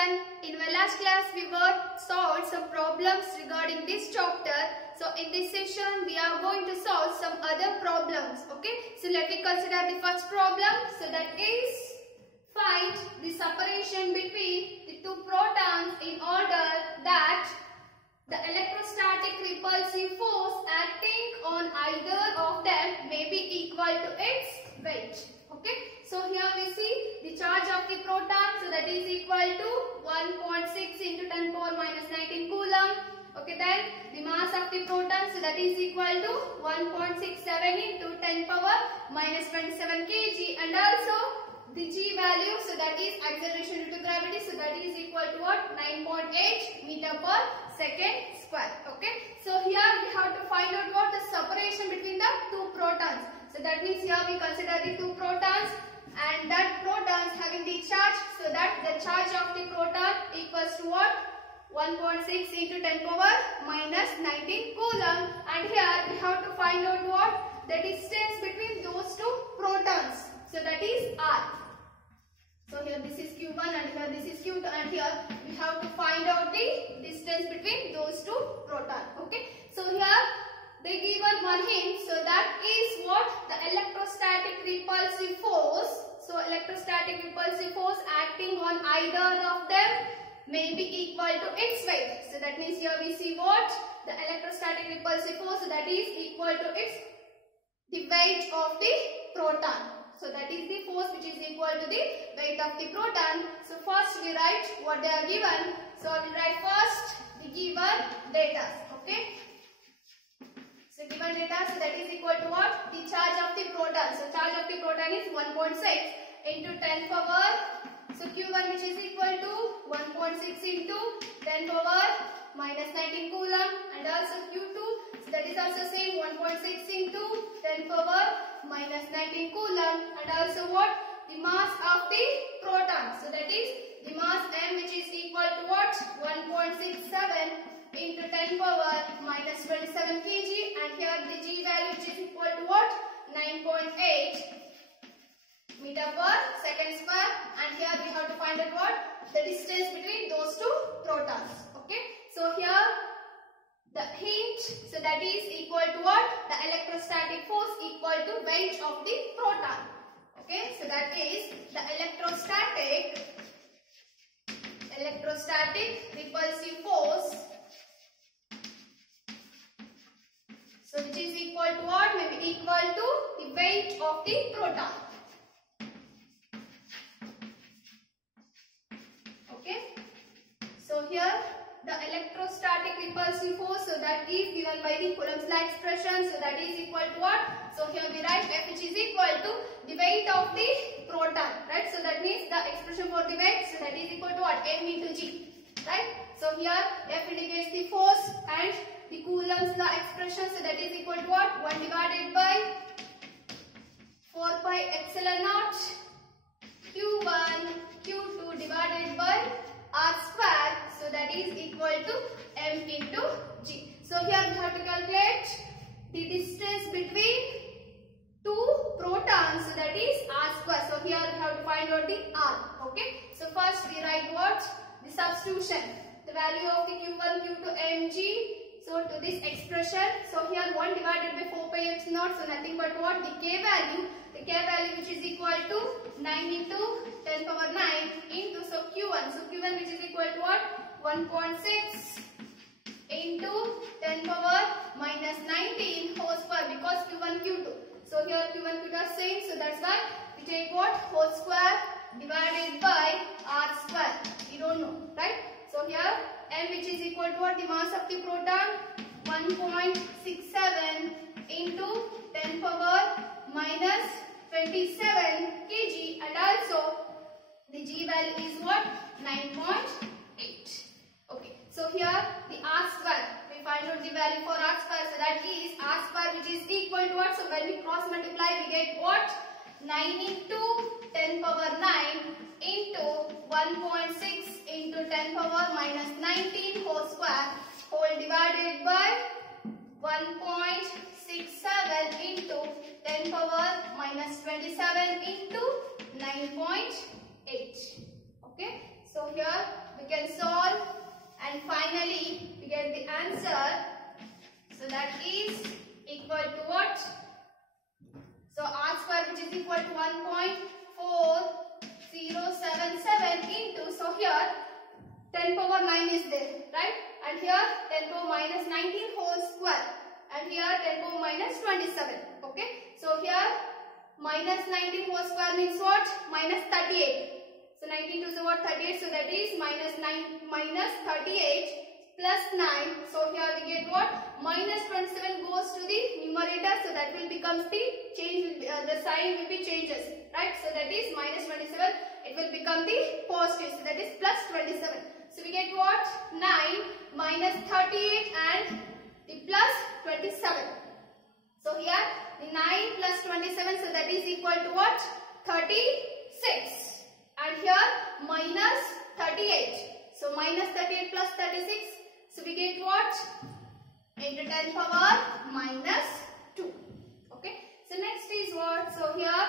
everyone. In my last class we solved some problems regarding this chapter. So in this session we are going to solve some other problems. Okay. So let me consider the first problem. So that is, find the separation between the two protons in order that the electrostatic repulsive force acting on either of them may be equal to its weight. Okay. So here we see the charge of the proton. So that is equal to 1.6 into 10 power minus 19 coulomb. Okay. Then the mass of the proton. So that is equal to 1.67 into 10 power minus 27 kg. And also the G value. So that is acceleration due to gravity. So that is equal to what? 9.8 meter per second square. Okay. So here we have to find out what the separation between the two protons. So that means here we consider the two protons and that protons having the charge. So that the charge of the proton equals to what? 1.6 into 10 power minus 19 coulomb. And here we have to find out what? The distance between those two protons. So that is R. So here this is Q1 and here this is Q2, and here we have to find out the distance between those two protons. Okay. So here they given one hint. So that is what? The electrostatic repulsive force. So electrostatic repulsive force acting on either of them may be equal to its weight. So that means here we see what? The electrostatic repulsive force. So that is equal to the weight of the proton. So that is the force which is equal to the weight of the proton. So first we write what they are given. So I will write first the given data. Okay. So given data, so that is equal to what? The charge of the proton. So charge of the proton is 1.6 into 10 power. So Q1 which is equal to 1.6 into 10 power minus 19 coulomb, and also Q2. So that is also same 1.6 into 10 power minus 19 coulomb, and also what? The mass of the proton. So that is the mass m which is equal to what? 1.67 into 10 power minus 27 kg, and here the G value which is equal to what? 9.8 meter per second square, and here we have to find out what? The distance between those two protons. Okay. So here the hint, so that is equal to what? The electrostatic force equal to weight of the proton. Okay. So that is the electrostatic repulsive force. So which is equal to what? May be equal to the weight of the proton. Okay. So here the electrostatic repulsive force, so that is given by the Coulomb's law expression. So that is equal to what? So here we write F which is equal to the weight of the proton. Right. So that means the expression for the weight. So that is equal to what? M into G. Right. So here F indicates the force and the Coulomb's law expression. So that is equal to what? 1 divided by 4 pi epsilon naught Q1 Q2 divided by R square. So that is equal to M into G. So here we have to calculate the distance between two protons. So that is R square. So here we have to find out the R. Okay. So first we write what? The substitution. The value of the Q1 Q2 mg. So to this expression, so here 1 divided by 4 pi epsilon naught, so nothing but what? The K value. The K value which is equal to 9 into 10 power 9 into, so Q1. So Q1 which is equal to what? 1.6 into 10 power minus 19 whole square, because Q1 Q2. So here Q1 Q2 are same, so that's why we take what? Whole square divided by R square. We don't know, right? So here M which is equal to what? The mass of the proton 1.67 into 10 power minus 27 kg, and also the G value is what? 9.8. Okay. So here the R square, we find out the value for R square. So that is R square which is equal to what? So when we cross multiply we get what? 9 into 10 power 9 into 1.6 into 10 power minus 19 whole square whole divided by 1.67 into 10 power minus 27 into 9.8. Okay. So here 10 power 9 is there, right? And here 10 power minus 19 whole square. And here 10 power minus 27. Okay. So here minus 19 whole square means what? Minus 38. So 19 to the what? 38. So that is minus 38 plus 9. So here we get what? Minus 27 goes to the numerator. So that will becomes the change. The sign will be changes, right? So that is minus 27. It will become the positive. So that is plus 27. So we get what? 9 minus 38 and the plus 27. So here the 9 plus 27. So that is equal to what? 36. And here minus 38. So minus 38 plus 36. So we get what? Into 10 power minus 2. Okay. So next is what? So here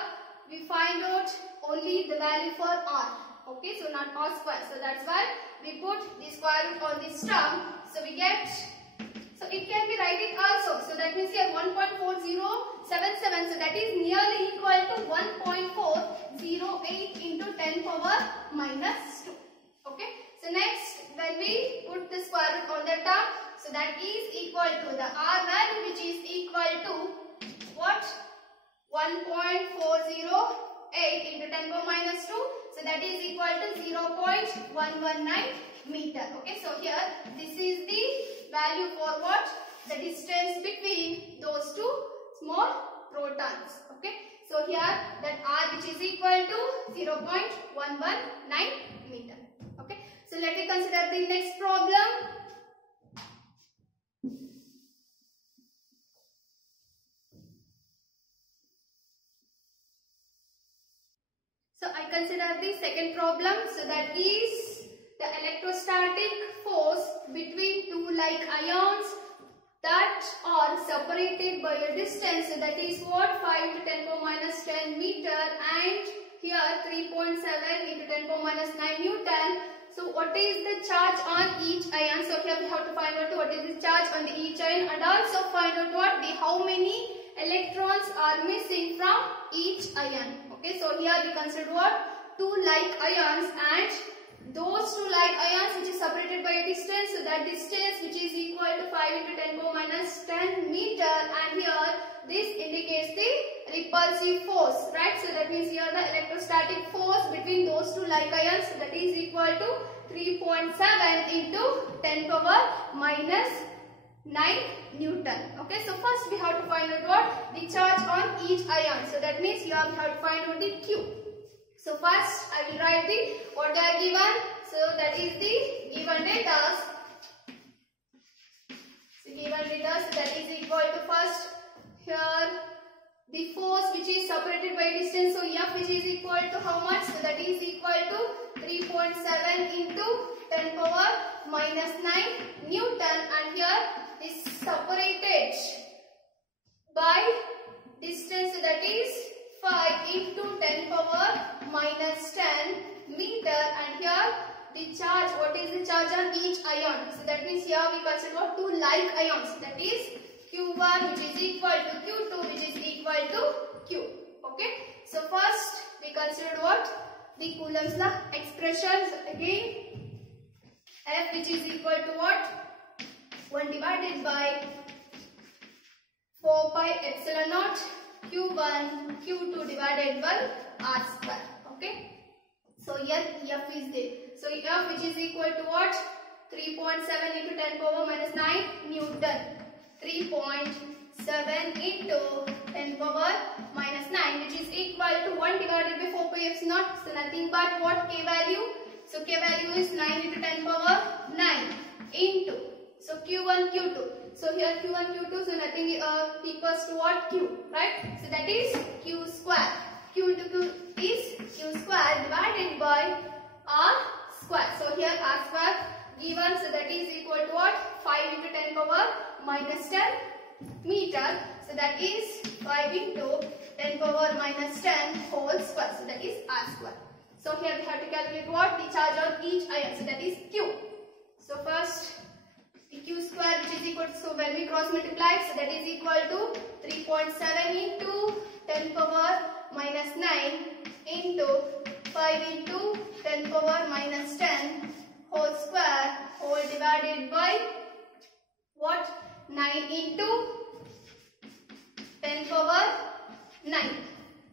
we find out only the value for r. Okay. So not r square. So that's why we put the square root on this term. So we get. So it can be written also. So that means here 1.4077. So that is nearly equal to 1.408 into 10 power minus 2. Okay. So next, when we put the square root on the term, so that is equal to the r value, which is equal to what? 1.408 into 10 power minus 2. So that is equal to 0.119 meter. Okay. So here this is the value for what? The distance between those two small protons. Okay. So here that r which is equal to 0.119 meter. Okay. So let me consider the next problem. So I consider the second problem. So that is the electrostatic force between two like ions that are separated by a distance. So that is what? 5 to 10 power minus 10 meter and here 3.7 into 10 power minus 9 Newton. So what is the charge on each ion? So here we have to find out what is the charge on the each ion and also find out what how many electrons are missing from each ion. Okay, so here we consider what? Two like ions and those two like ions which is separated by a distance. So that distance which is equal to 5 into 10 power minus 10 meter and here this indicates the repulsive force, right? So that means here the electrostatic force between those two like ions, so that is equal to 3.7 into 10 power minus 9 Newton. Okay, so first we have to find out what? The charge on each ion. So that means here we have to find out the Q. So first I will write the what they are given. So that is the given data. So given data, so that is equal to first here the force which is separated by distance. So F which is equal to how much? So that is equal to 3.7 into 10 power minus 9 Newton and here is separated by distance. So that is 5 into 10 power minus 10 meter and here the charge, what is the charge on each ion? So that means here we consider two like ions, that is Q1 which is equal to Q2 which is equal to Q. Okay. So first we consider what? The Coulomb's law expressions. Again F which is equal to what? 1 divided by 4 pi epsilon naught Q1 Q2 divided by R square. Okay. So here F is there. So F which is equal to what? 3.7 into 10 power minus 9 Newton. 3.7 into 10 power minus 9 which is equal to 1 divided by 4 pi epsilon naught. So nothing but what? K value. So K value is 9 into 10 power 9 into. So Q1 Q2. So here Q1 Q2. So nothing equals to what? Q. Right. So that is Q square. Q into Q is Q square divided by R square. So here R square given. So that is equal to what? 5 into 10 power minus 10 meter. So that is 5 into 10 power minus 10 whole square. So that is R square. So here we have to calculate what? The charge on each ion. So that is Q. So first the Q square which is equal to, so when we cross multiply, so that is equal to 3.7 into 10 power minus 9 into 5 into 10 power minus 10 whole square whole divided by what? 9 into 10 power 9.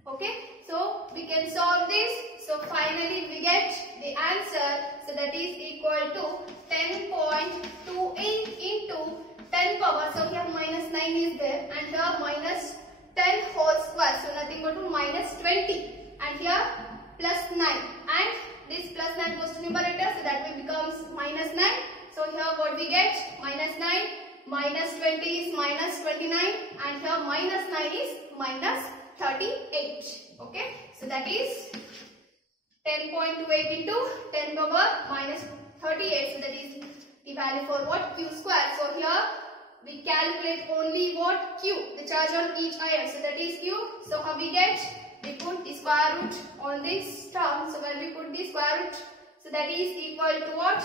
Okay, so we can solve this. So finally we get the answer. So that is equal to 10.28 into 10 power. So here minus 9 is there and here minus 10 whole square. So nothing but to minus 20 and here plus 9 and this plus 9 goes to numerator. So that will becomes minus 9. So here what we get? Minus 9 minus 20 is minus 29 and here minus 9 is minus 38. Okay, so that is 10.28 into 10 power minus 38. So that is the value for what? Q square. So here we calculate only what? Q, the charge on each ion. So that is Q. So how we get? We put the square root on this term. So when we put the square root, so that is equal to what?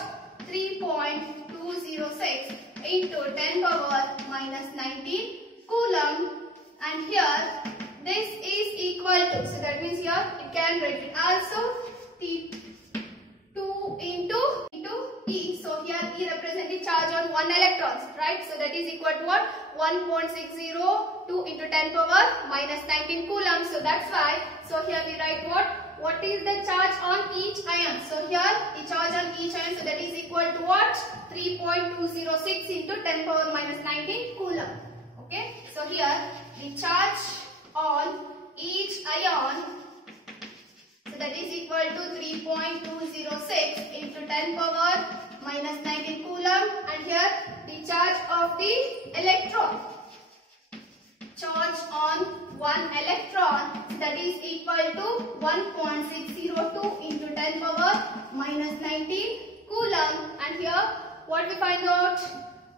3.206 into 10 power minus 19 coulomb. And here this is equal to, so that means here it can write it also T2 into E. So here E represents the charge on 1 electrons, right? So that is equal to what? 1.602 into 10 power minus 19 coulomb. So that's why, so here we write what? What is the charge on each ion? So here the charge on each ion, so that is equal to what? 3.206 into 10 power minus 19 coulomb. Okay, so here the charge on each ion, so that is equal to 3.206 into 10 power minus 19 coulomb. And here the charge of the electron, charge on 1 electron, that is equal to 1.602 into 10 power minus 19 coulomb. And here what we find out?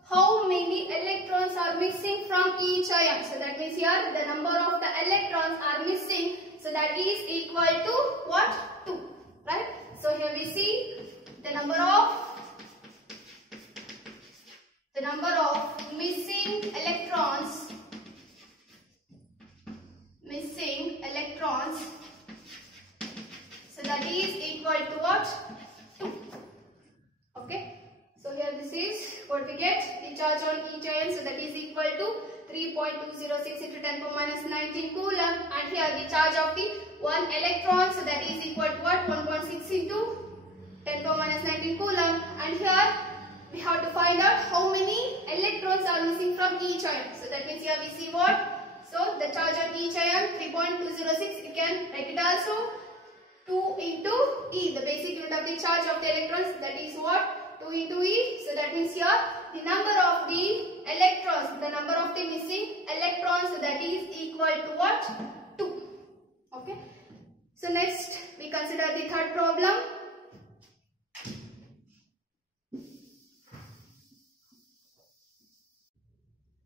How many electrons are missing from each ion. So that means here the number of the electrons are missing. So that is equal to what? 2. Right? So here we see the number of missing electrons. So that is equal to what? 2. Okay. So here this is what we get, the charge on each ion, so that is equal to 3.206 into 10 power minus 19 coulomb. And here the charge of the 1 electron, so that is equal to what? 1.6 into 10 power minus 19 coulomb. And here we have to find out how many electrons are missing from each ion. So that means here we see what? So the charge on each ion 3.206, you can write it also 2 into E, the basic unit of the charge of the electrons, that is what? 2 into E. So that means here the number of the electrons, the number of the missing electrons, so that is equal to what? 2. Okay. So next we consider the third problem.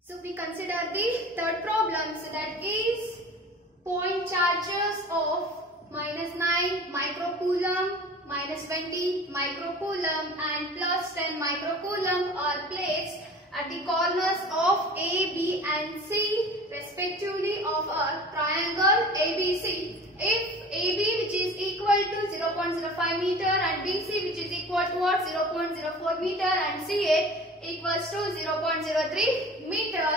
So we consider the third problem. So that is point charges of minus 9 microcoulomb, minus 20 microcoulomb and plus 10 microcoulomb are placed at the corners of A, B and C respectively of a triangle ABC. If AB, which is equal to 0.05 meter, and BC, which is equal to what? 0.04 meter, and CA equals to 0.03 meter.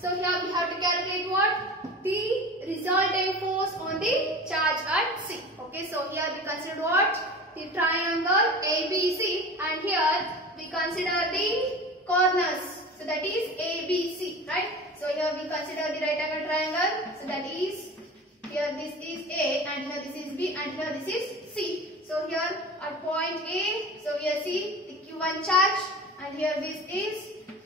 So here we have to calculate what? The resultant force on the charge at C. Okay, so here we consider what? The triangle ABC, and here we consider the corners. So that is ABC, right? So here we consider the right angle triangle. So that is, here this is A, and here this is B, and here this is C. So here at point A, so here see the Q1 charge, and here this is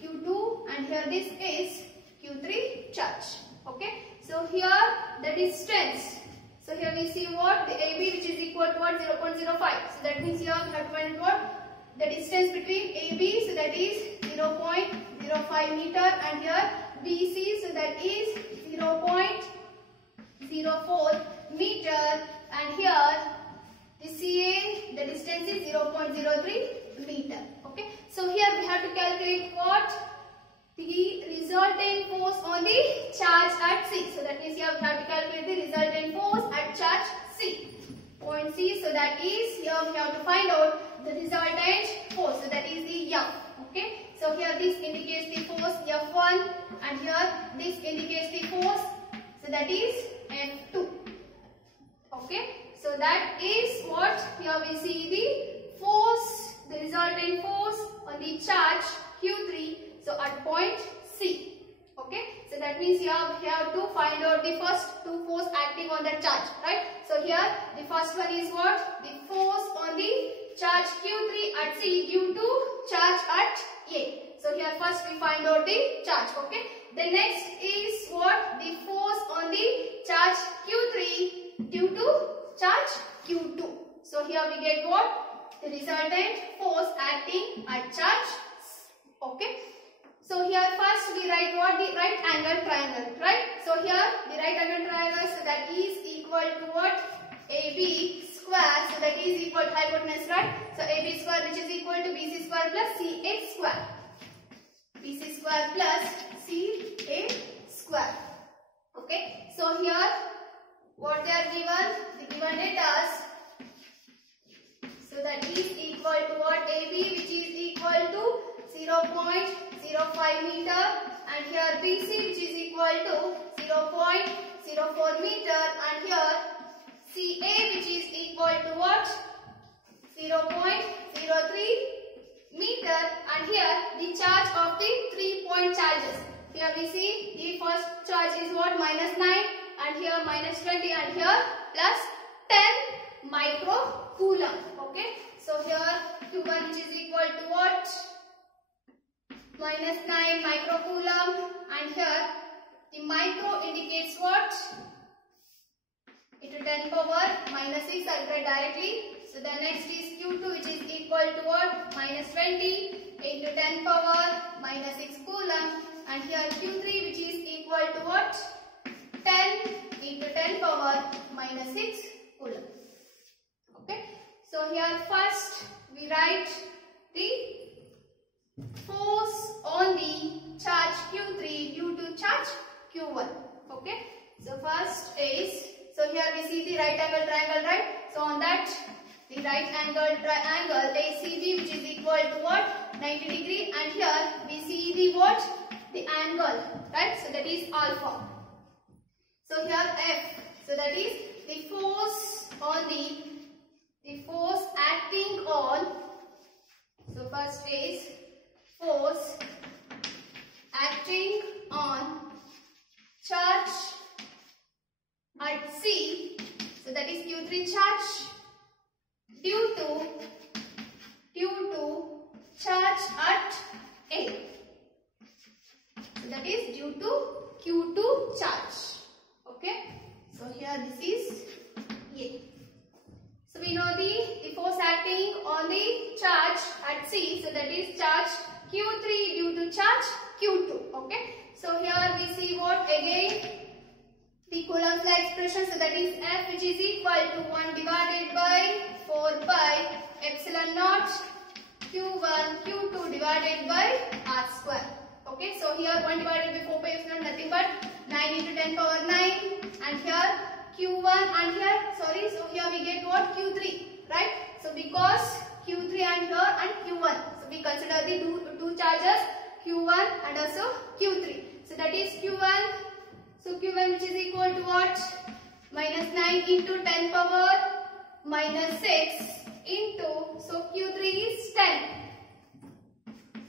Q2, and here this is Q3 charge. Okay, so here the distance. So here we see what? The AB, which is equal to what? 0.05. So that means here we have to find what? The distance between AB, so that is 0.05 meter, and here BC, so that is 0.04 meter, and here the CA, the distance is 0.03 meter. Okay, so here we have to calculate what? The resultant force on the charge at C. So that means here we have to calculate the resultant force at charge C. Point C, so that is, here we have to find out the resultant force. So that is the F. Okay. So here this indicates the force F1 and here this indicates the force. So that is F2. Okay. So that is what here we see the force, the resultant force on the charge Q3. So at point C. Okay. So that means you have to find out the first two force acting on the charge, right? So here the first one is what? The force on the charge Q3 at C due to charge at A. So here first we find out the charge. Okay. The next is what? The force on the charge Q3 due to charge Q2. So here we get what? The resultant force acting at charge. Okay. So here first we write what? The right angle triangle, right? So here the right angle triangle, so that is equal to what? AB square, so that is equal to hypotenuse, right? So AB square which is equal to BC square plus CA square. BC square plus CA square. Okay. So here what they are given? The given data. So that is equal to what? AB which is equal to 0.05 meter and here BC which is equal to 0.04 meter and here CA which is equal to what? 0.03 meter and here the charge of the 3-point charges. Here we see the first charge is what? -9 and here -20 and here plus 10 microcoulomb. Okay. So here Q1 which is equal to what? -9 microcoulomb and here the micro indicates what? Into 10 power -6, I'll write directly. So the next is Q2 which is equal to what? -20 into 10 power -6 coulomb and here Q3 which is equal to what? 10 into 10 power -6 coulomb. Okay. So here first we write the force on the charge Q3 due to charge Q1. Okay. So first is, so here we see the right angle triangle, right? So on that the right angle triangle ACB which is equal to what? 90 degree and here we see the what? The angle, right? So that is alpha. So here F, so that is the force on the force acting on, so first is force acting on charge at C, so that is Q3 charge due to charge at A, so that is due to Q2 charge. Okay. So here this is A. So we know the force acting on the charge at C, so that is charge Q3 due to charge Q2. Okay. So here we see what? Again the Coulomb's law expression, so that is F which is equal to 1 divided by 4 pi epsilon naught Q1 Q2 divided by R square. Okay. So here 1 divided by 4 pi epsilon nothing but 9 into 10 power 9 and here Q1 and here, sorry, so here we get what? Q3, right? So because Q3 and here and Q1, so we consider the two charges Q1 and also Q3. So that is Q1, so Q1 which is equal to what? -9 into 10 power -6 into, so Q3 is 10.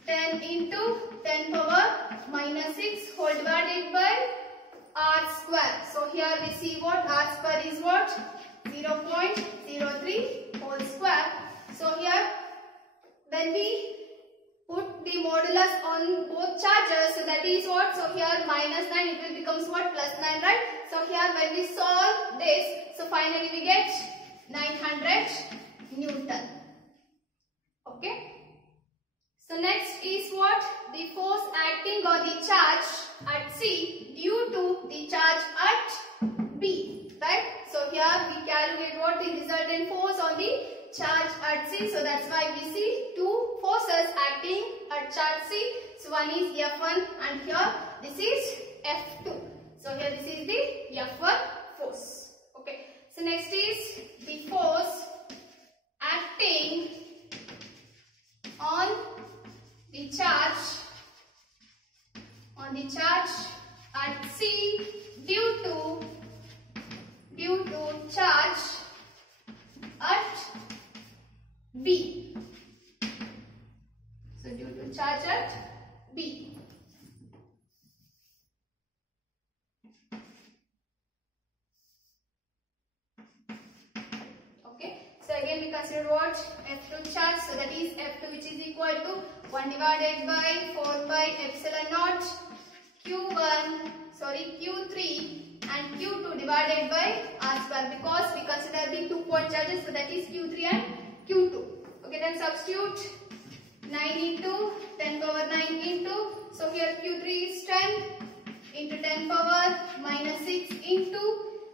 10 into 10 power -6 whole divided by R square. So here we see what? R square is what? 0.03 whole square. So here when we put the modulus on both charges, so that is what? So here -9 it will becomes what? +9, right? So here when we solve this, so finally we get 900 Newton. Okay. So next is what? The force acting on the charge at C due to the charge at B, right? So here we calculate what? The resultant force on the charge at C. So that's why we see two forces acting at charge C. So one is F1 and here this is F2. So here this is the F1 force. Okay. So next is the force acting on the charge at C due to charge at B. So due to charge at B. Okay. So again we consider what? F2 charge. So that is F2 which is equal to 1 divided by 4 pi epsilon naught Q3 and Q2 divided by R square, because we consider the 2-point charges, so that is Q3 and Q2. Okay, then substitute 9 into 10 power 9 into, so here Q3 is 10 into 10 power minus 6 into,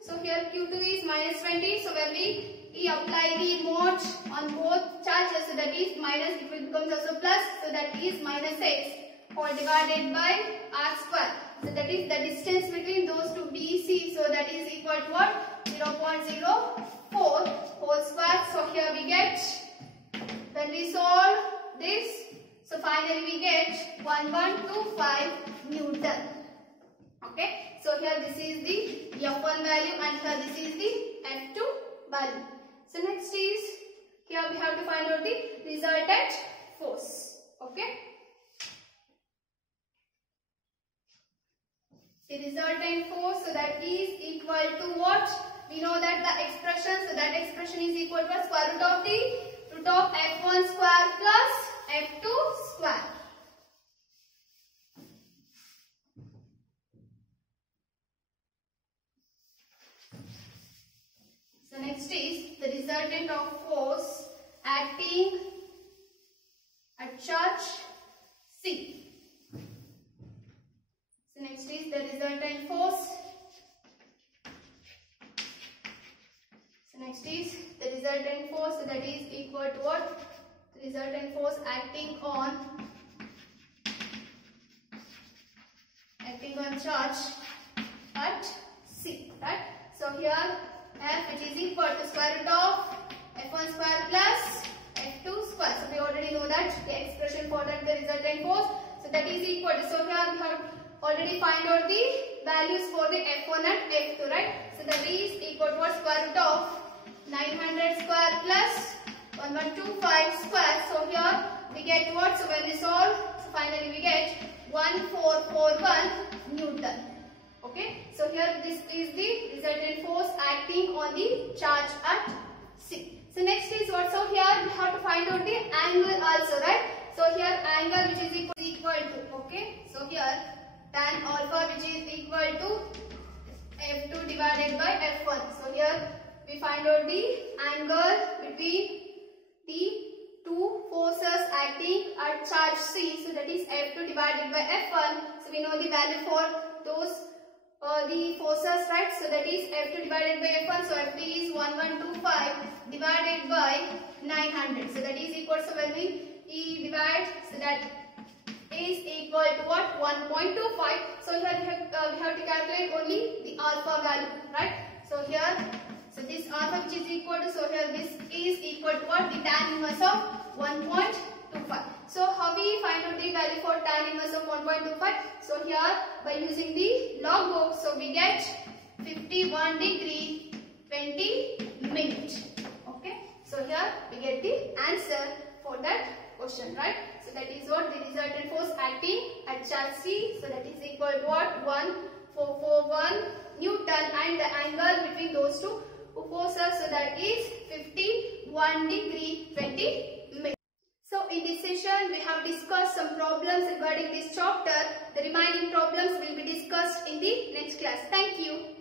so here Q2 is minus 20, so when we apply the mod on both charges, so that is minus, it will become also plus, so that is minus 6 all divided by R square. So that is the distance between those two BC. So that is equal to what? 0.04 whole square. So here we get, when we solve this, so finally we get 1125 Newton. Okay. So here this is the F1 value and here this is the F2 value. So next is, here we have to find out the resultant force. Okay. The resultant force, so that is equal to what? We know that the expression, so that expression is equal to square root of the root of F1 square plus F2 square. So next is the resultant of force acting at charge C. So next is the resultant force. So next is the resultant force, so that is equal to what? The resultant force acting on charge at C, right? So here F, which is equal to square root of F1 square plus F2 square. So we already know that the expression for that, the resultant force. So that is equal to, so here we have already find out the values for the F1 and F2, right? So that is equal to what? Square root of 900 square plus 1125 square. So here we get what? So when we solve, so finally we get 1441 Newton. Okay. So here this is the resultant force acting on the charge at C. So next is what? So here we have to find out the angle also, right? So here angle which is equal to, okay. So here tan alpha which is equal to F2 divided by F1. So here we find out the angle between the two forces acting at charge C. So that is F2 divided by F1. So we know the value for those the forces, right? So that is F2 divided by F1. So F2 is 1125 divided by 900. So that is equal to, when we divide, so that is equal to what? 1.25. So here we have to calculate only the alpha value, right? So here, so this alpha which is equal to, so here this is equal to what? The tan inverse of 1.25. So how we find out the value for tan inverse of 1.25? So here by using the log book, so we get 51 degree 20 minute. Okay. So here we get the answer for that question, right? So that is what? The resultant force acting at charge C. So that is equal to what? 1441 Newton, and the angle between those two forces, so that is 51 degree 20 minutes. So in this session we have discussed some problems regarding this chapter. The remaining problems will be discussed in the next class. Thank you.